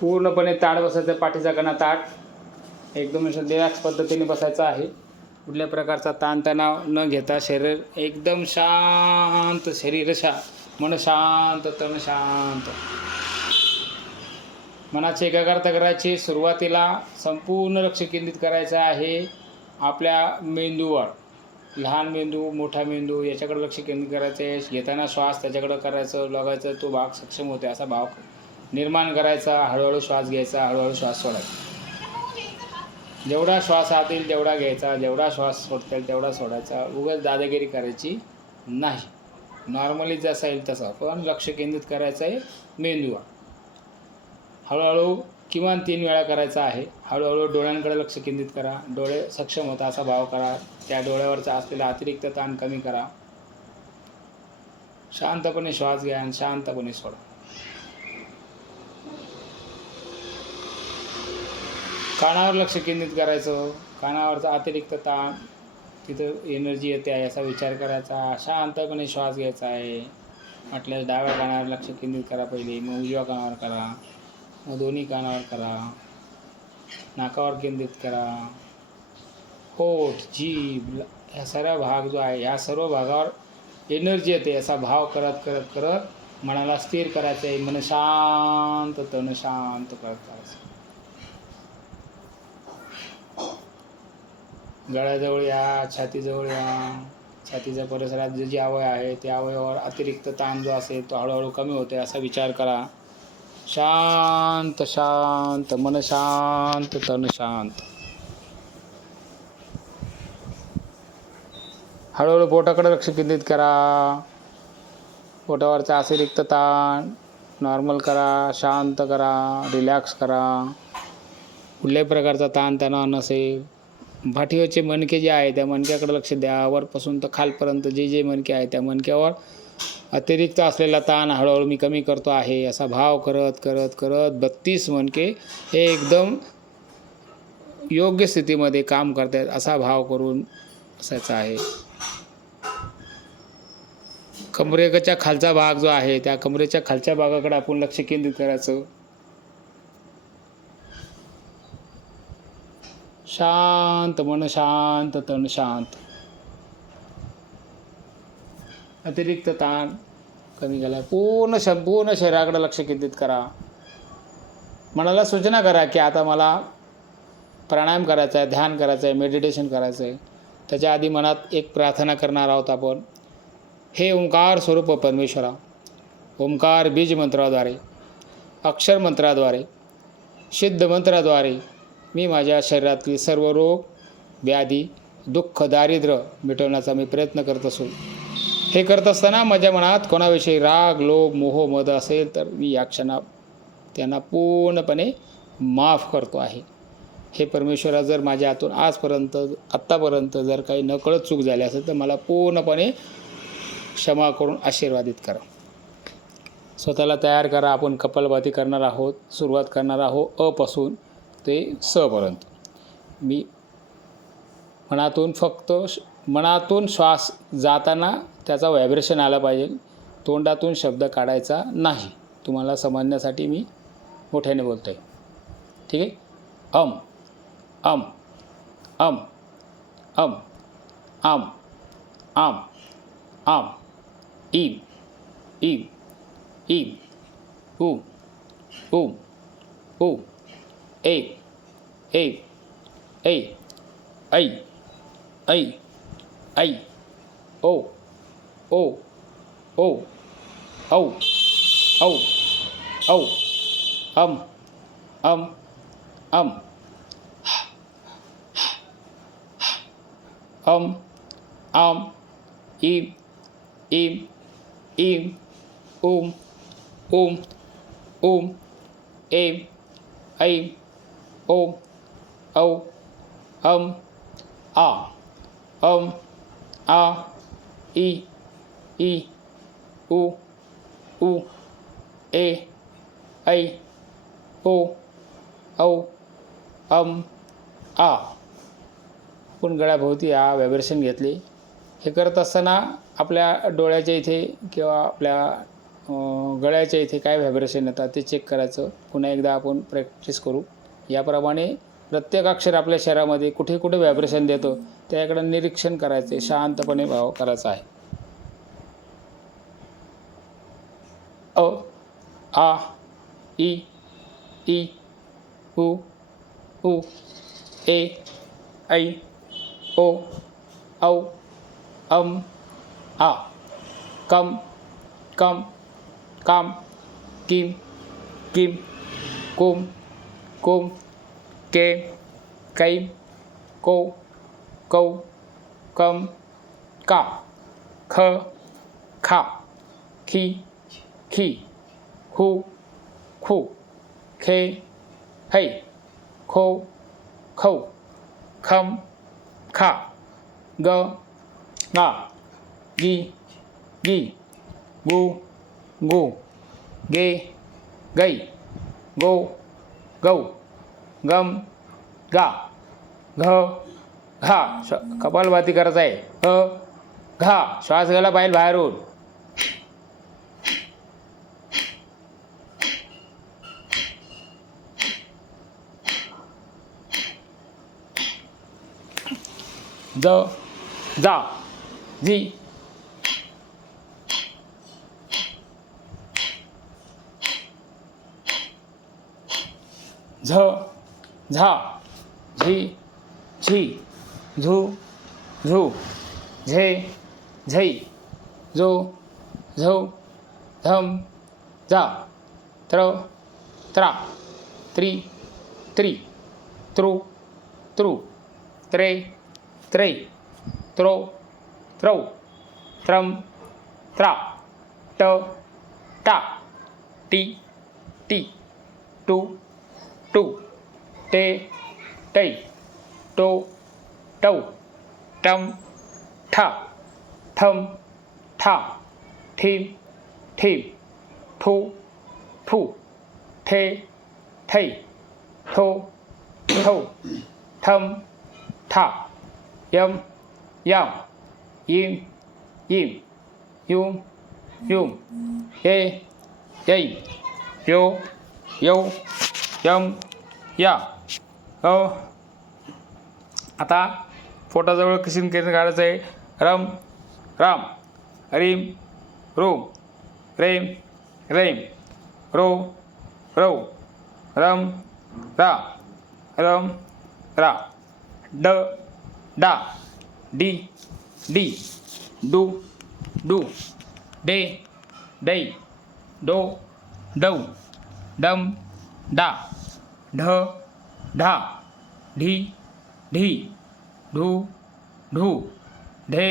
पूर्णपणे ताठ बसायचं, पाठीचा कणा ताठ, एकदम रिलॅक्स पद्धतीने बसायचं आहे. कुठल्या प्रकारचा ताणतणाव न घेता शरीर एकदम शांत, शरीर शांत, मन शांत, तन शांत. मनाची एकाग्रता करायची. सुरुवातीला संपूर्ण लक्ष केंद्रित करायचं आहे आपल्या मेंदूवर. लहान मेंदू, मोठा मेंदू याच्याकडे लक्ष केंद्रित करायचं आहे. घेताना श्वास त्याच्याकडं करायचं, लागायचं, तो भाग सक्षम होते असा भाव निर्माण करायचा. हळूहळू श्वास घ्यायचा, हळूहळू श्वास सोडायचा. जेवढा श्वास आत येईल तेवढा घ्यायचा, जेवढा श्वास सोडता येईल तेवढा सोडायचा. उगाच दादागिरी करायची नाही. नॉर्मली जसा येईल तसा, पण लक्ष केंद्रित करायचं आहे मेंदूवर. हळूहळू किमान 3 वेळा करायचा आहे. हळूहळू डोळ्यांकडे लक्ष केंद्रित करा. डोळे सक्षम होता असा भाव करा. त्या डोळ्यावरचा असलेला अतिरिक्त ताण कमी करा. शांतपणे श्वास घ्या आणि शांतपणे सोडा. कानावर लक्ष केंद्रित करायचं. कानावरचा अतिरिक्त ताण, तिथं एनर्जी येते आहे याचा विचार करायचा. शांतपणे श्वास घ्यायचा आहे. म्हटल्यास डाव्या कानावर लक्ष केंद्रित करा पहिले, मग उजव्या कानावर करा, मग दोन्ही कानावर करा. नाकावर केंद्रित करा. होठ, जीभ, ह्या सर्व भाग जो आहे ह्या सर्व भागावर एनर्जी येते याचा भाव करत करत करत मनाला स्थिर करायचं आहे. मन शांत, तन शांत करत करायचं. गळ्याजवळ या, छातीजवळ या. छातीच्या परिसरात जे अवयव आहे त्या अवयवावर अतिरिक्त ताण जो असेल तो हळूहळू कमी होते असा विचार करा. शांत शांत, मन शांत, तन शांत. हळूहळू पोटाकडे लक्ष केंद्रित करा. पोटावरचा अतिरिक्त ताण नॉर्मल करा, शांत करा, रिलॅक्स करा. कुठल्याही प्रकारचा ताणतणाव नसेल. पाठीवरचे मणके जे आहे त्या मणक्याकडे लक्ष द्या. वरपासून तर खालपर्यंत जे जे मणके आहेत त्या मणक्यावर अतिरिक्त असलेला ताण हळूहळू मी कमी करतो आहे असा भाव करत करत करत 32 मणके हे एकदम योग्य स्थितीमध्ये काम करत आहेत असा भाव करून असायचा आहे. कमरेच्या खालचा भाग जो आहे त्या कमरेच्या खालच्या भागाकडे आपण लक्ष केंद्रित करायचं. शांत, मन शांत, तन शांत. अतिरिक्त ताण कमी केला. संपूर्ण शरीराकडे लक्ष केंद्रित करा. मनाला सूचना करा की आता मला प्राणायाम करायचा आहे, ध्यान करायचं आहे, मेडिटेशन करायचं आहे. त्याच्या आधी मनात एक प्रार्थना करणार आहोत आपण. हे ओंकार स्वरूप परमेश्वरा, ओंकार बीज मंत्राद्वारे, अक्षर मंत्राद्वारे, सिद्ध मंत्राद्वारे मी माझ्या शरीरातली सर्व रोग, व्याधी, दुःख, दारिद्र्य मिटवण्याचा मी प्रयत्न करत असो. हे करत असताना माझ्या मनात कोणाविषयी राग, लोभ, मोह, मद असेल तर मी या क्षणात त्यांना पूर्णपणे माफ करतो आहे. हे परमेश्वरा, जर माझ्या हातून आत्तापर्यंत जर काही नकळत चूक झाली असेल तर मला पूर्णपणे क्षमा करून आशीर्वादित करा. स्वतःला तयार करा. आपण कपालभाती करणार आहोत. सुरुवात करणार आहोत अपासून ते सपर्यंत. मी मनातून श्वास जाताना त्याचा व्हायब्रेशन आला पाहिजे. तोंडातून शब्द काढायचा नाही. तुम्हाला समजण्यासाठी मी मोठ्याने बोलतो आहे. ठीक आहे. अम अम अम अम आम आम आम ईम ईम ईम ऊम ऊम ऊ ए ए ऐ ऐ ऐ ऐ ओ ओ ओ औ औ औ अम अम अम अम आम ईम ईम ईम ऊम ऊम ऊम ऐम ऐम ओ औ अम आ ई ई उ ऊ ए ऐ ओ औ अम आ. आपण गळ्याभोवती व्हायब्रेशन घेतले. हे करत असताना आपल्या डोळ्याच्या इथे किंवा आपल्या गळ्याच्या इथे काय व्हायब्रेशन येतात ते चेक करायचं. पुन्हा एकदा आपण प्रॅक्टिस करू. याप्रमाणे प्रत्येक अक्षर आपल्या शरीरामध्ये कुठे कुठे व्हायब्रेशन देतं त्याकडे निरीक्षण करायचे, शांतपणे भाव करायचा आहे. अ, आ, ई, ई, उ, उ, ए, ऐ, ओ, औ, आ, कम, कम, काम, किम, किम, कुम, कुम, के, कैम, को, कौ, कम, का, ख, खा, खी, खी, हू, खू, खे, है, खो, खौ, खम, खा, ग, गा, गी, गी, गु, गु, गे, गै, गो, गौ, गम, गा, घ, घा. कपालभाती करायचं आहे. घा. श्वास घ्यायला पाहिजे बाहेरून. ज, जा, जी, झ, झा, झी, झी, झू, झू, झे, झै, झो, झौ, झम, झा, त्र, त्रा, त्री, त्री, त्रु, त्रु, त्रे, त्रै, त्रो, त्रौ, त्रम, त्रा, ट, टा, टी, टी, टू, टू, टे, टै, टो, टौ, टम, ठा, ठम, ठा, ठीम, ठीम, ठू, ठू, ठे, ठै, ठो, ठौ, ठम, ठा, यम, याम, यिम, यिम, युम, युम, ये, यै, यो, यौ, यम, या. आता पोटाजवळ किसिन केंद्र काढायचं आहे. रम, राम, रीम, रोम, रेम, रेम, रो, रौ, रम, रा, रम, रा, ड, डा, D, D, do, do, day, दै, डो, डौ, डम, डा, ढ, ढा, ढी, ढी, ढू, ढू, ढे,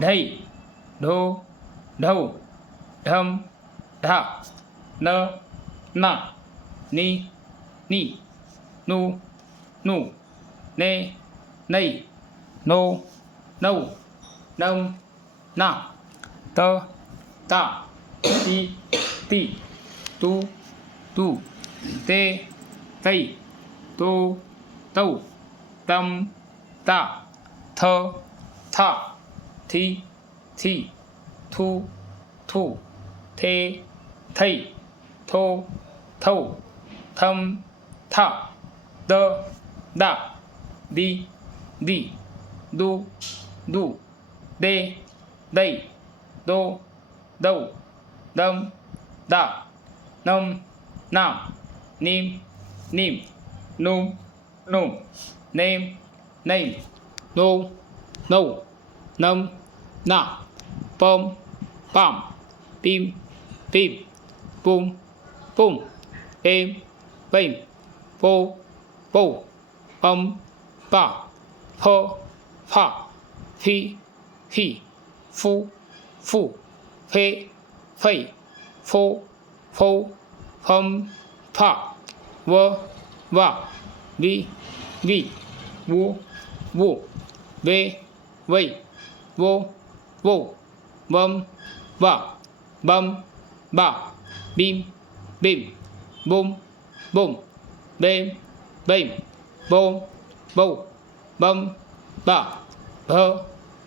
ढै, ढो, ढौ, ढम, ढा, न, ना, नी, नी, नू, नू, ने, नै, नो, नौ, नम, ना, त, ता, ती, ती, तू, तू, ते, तै, तो, तौ, तम, ता, थ, था, थी, थी, थू, थू, थे, थै, थो, थौ, थम, था, द, दा, दी, दी, दू, दू, दे, दै, दो, दौ, दम, दा, नम, नाम, नीम, नीम, नूम, नूम, नेम, नैम, नो, नौ, नम, ना, पम, पाम, पीम, पीम, पुम, पुम, पेम, पैम, पो, पौ, पम, पा, फ, फा, फी, फी, फू, फू, फे, फै, फो, फौ, फम, फा, व, वा, वी, वी, वू, वू, वे, वै, वो, वो, वम, वा, बम, बा, बीम, बीम, बुम, बुम, बेम, बैम, बोम, बौ, बम, बा, भ,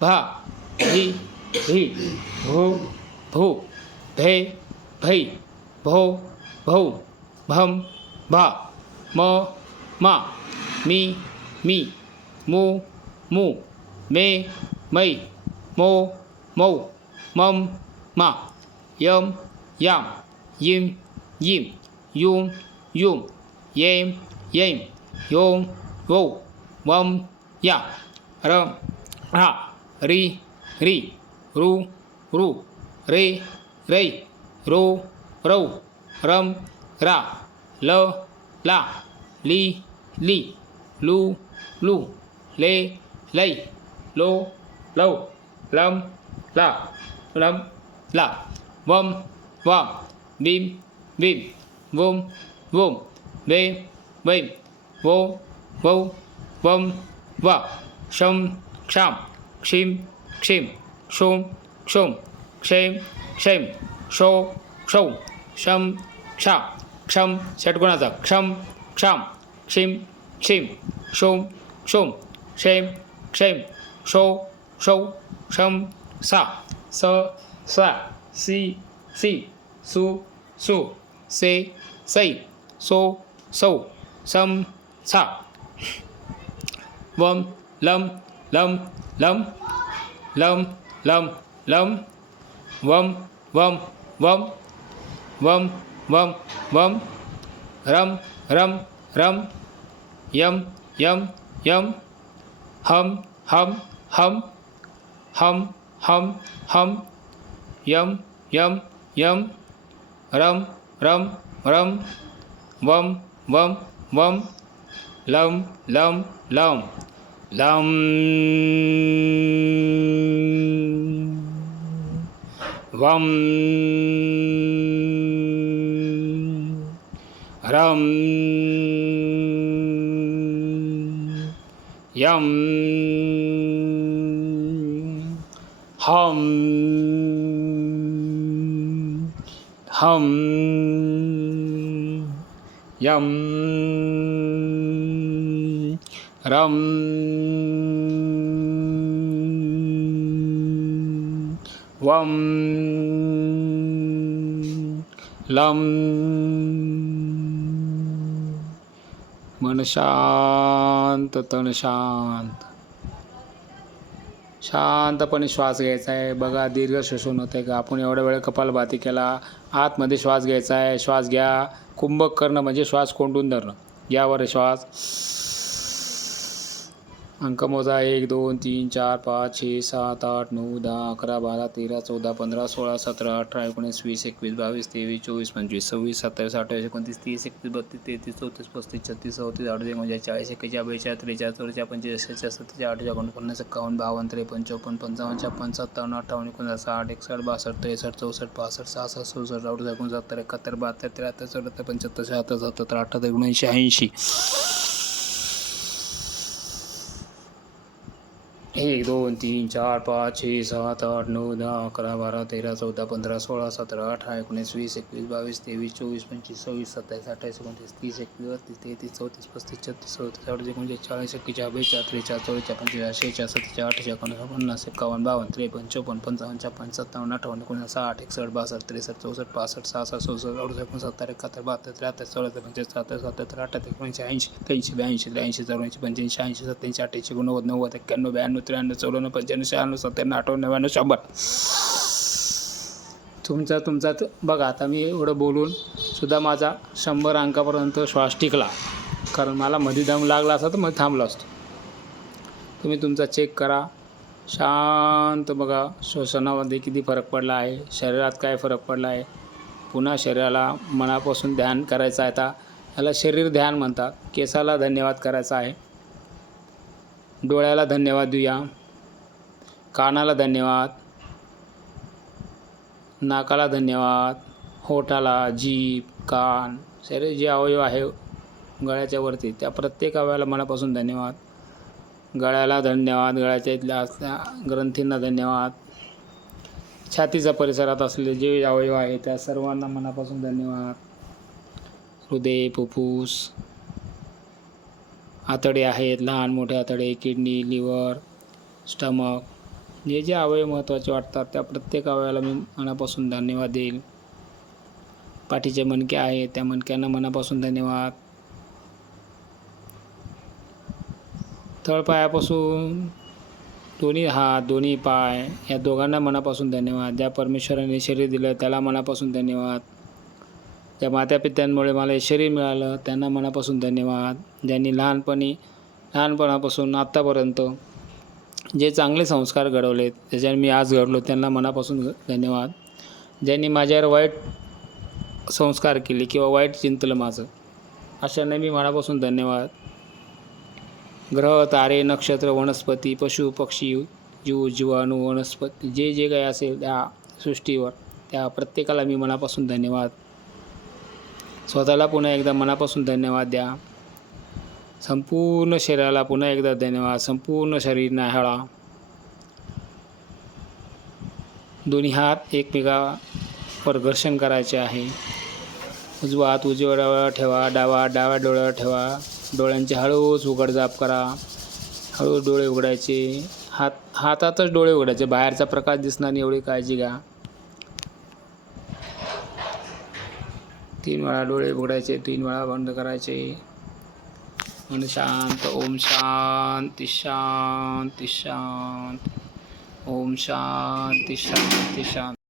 भा, भी, भी, भू, भू, भे, भै भो भौ भम भा म मा मी मी मू मू मे मै मो मौ मम मा यम याम यिम यिम युम युम येम येम योम यो वम या रम रा री री रु रु रे रै रो रौ रम रा ल ला ली ली लू लू ले लै लो लो लम ला लम ला वम वाम बीम बीम वोम वोम वेम वेम वो वौ वम वा शम क्षाम क्षीम क्षीम क्षोम क्षोम क्षेम क्षेम क्षो क्षौ शम क्षाम क्षम षटगुणाचा क्षम क्षाम क्षीम क्षीम क्षोम क्षोम क्षेम क्षेम क्षो क्षौ क्षम सा स सा सी सी सु सु से सै सो सौ सम सा वम lump lump lump lump lump lump वम वम वम वम वम वम रम रम रम यम यम यम हम हम हम हम हम हम यम यम यम रम रम रम वम वम वम लम लम लम लम वम रम यम हम हम यम रम वम लम मन शांत तन शांत शांतपणे श्वास घ्यायचा आहे. बघा दीर्घ श्वसन होत आहे का. आपण एवढ्या वेळ कपालभाती केला. आतमध्ये श्वास घ्यायचा आहे. श्वास घ्या. कुंभक करणं म्हणजे श्वास कोंडून धरणं. यावर श्वास. अंक मोजा 1 2 3 4 5 6 7 8 9 10 11 12 13 14 15 16 17 18 19 20 21 22 23 24 25 26 27 28 29 30 31 32 33 34 35 36 37 38 39 40 41 42 43 44 45 46 47 48 49 51 52 53 54 55 56 57 58 59 60 61 62 63 64 65 66 67 68 69 71 72 73 74 75 76 77 78 79 80 1 2 3 4 5 6 7 8 9 10 11 12 13 14 15 16 17 18 19 20 21 22 23 24 25 26 27 28 29 30 31 32 33 34 35 36 37 38 39 40 41 42 43 44 45 46 47 48 49 50 51 52 53 54 55 56 57 58 59 60 61 62 63 64 65 66 67 68 69 70 71 72 73 74 75 77 78 79 80 81 82 83 84 85 86 87 88 89 90 91 92 93 94 95 96 97 98 99 100. तुमचा बघा. आता मी एवढं बोलून सुद्धा माझा 100 अंकापर्यंत श्वास टिकला. कारण मला मध्ये दम लागला असता तर मध्ये थांबलो असतो. तुम्ही तुमचा चेक करा. शांत बघा श्वसनामध्ये किती फरक पडला आहे. शरीरात काय फरक पडला आहे. पुन्हा शरीराला मनापासून ध्यान करायचं आहे. आता याला शरीर ध्यान म्हणतात. केसाला धन्यवाद करायचा आहे. डोळ्याला धन्यवाद देऊया. कानाला धन्यवाद. नाकाला धन्यवाद. होठाला, जीभ, कान, शरीर जे अवयव आहे गळ्याच्या वरती त्या प्रत्येक अवयवाला मनापासून धन्यवाद. गळ्याला धन्यवाद. गळ्याच्या इथल्या ग्रंथींना धन्यवाद. छातीच्या परिसरात असलेले जे अवयव आहे त्या सर्वांना मनापासून धन्यवाद. हृदय, फुफ्फुस, आतडे आहेत, लहान मोठे आतडे, किडनी, लिव्हर, स्टमक, जे अवयव महत्त्वाचे वाटतात त्या प्रत्येक अवयवाला मी मनापासून धन्यवाद देईल. पाठीचे मणके आहेत त्या मणक्यांना मनापासून धन्यवाद. तळपायापासून दोन्ही हात दोन्ही पाय या दोघांना मनापासून धन्यवाद. ज्या परमेश्वराने शरीर दिलं त्याला मनापासून धन्यवाद. ज्या मातापित्यांमुळे मला हे शरीर मिळालं त्यांना मनापासून धन्यवाद. ज्यांनी लहानपणापासून आत्तापर्यंत जे चांगले संस्कार घडवलेत त्याच्याने मी आज घडलो त्यांना मनापासून धन्यवाद. ज्यांनी माझ्यावर वाईट संस्कार केले किंवा वाईट चिंतलं माझं अशांना मी मनापासून धन्यवाद. ग्रह तारे नक्षत्र वनस्पती पशु पक्षी जीव जीवाणू वनस्पती जे जे काही असेल त्या सृष्टीवर त्या प्रत्येकाला मी मनापासून धन्यवाद. स्वतःला पुन्हा एकदा मनापासून धन्यवाद द्या. संपूर्ण शरीराला पुन्हा एकदा धन्यवाद. संपूर्ण शरीर न्याहाळा. दोन्ही हात एकमेकावर घर्षण करायचे आहे. उजवा हात उजव्या डोळ्यावर ठेवा. डाव्या डोळ्यावर ठेवा. डोळ्यांचे हळूच उघडझाप करा. हळूच डोळे उघडायचे. हातातच डोळे उघडायचे. बाहेरचा प्रकाश दिसणार नाही एवढी काळजी घ्या. 3 वेळा डोळे उघडायचे. 3 वेळा बंद करायचे. मन शांत. ओम शांती शांती शांती. ओम शांती शांती शांती.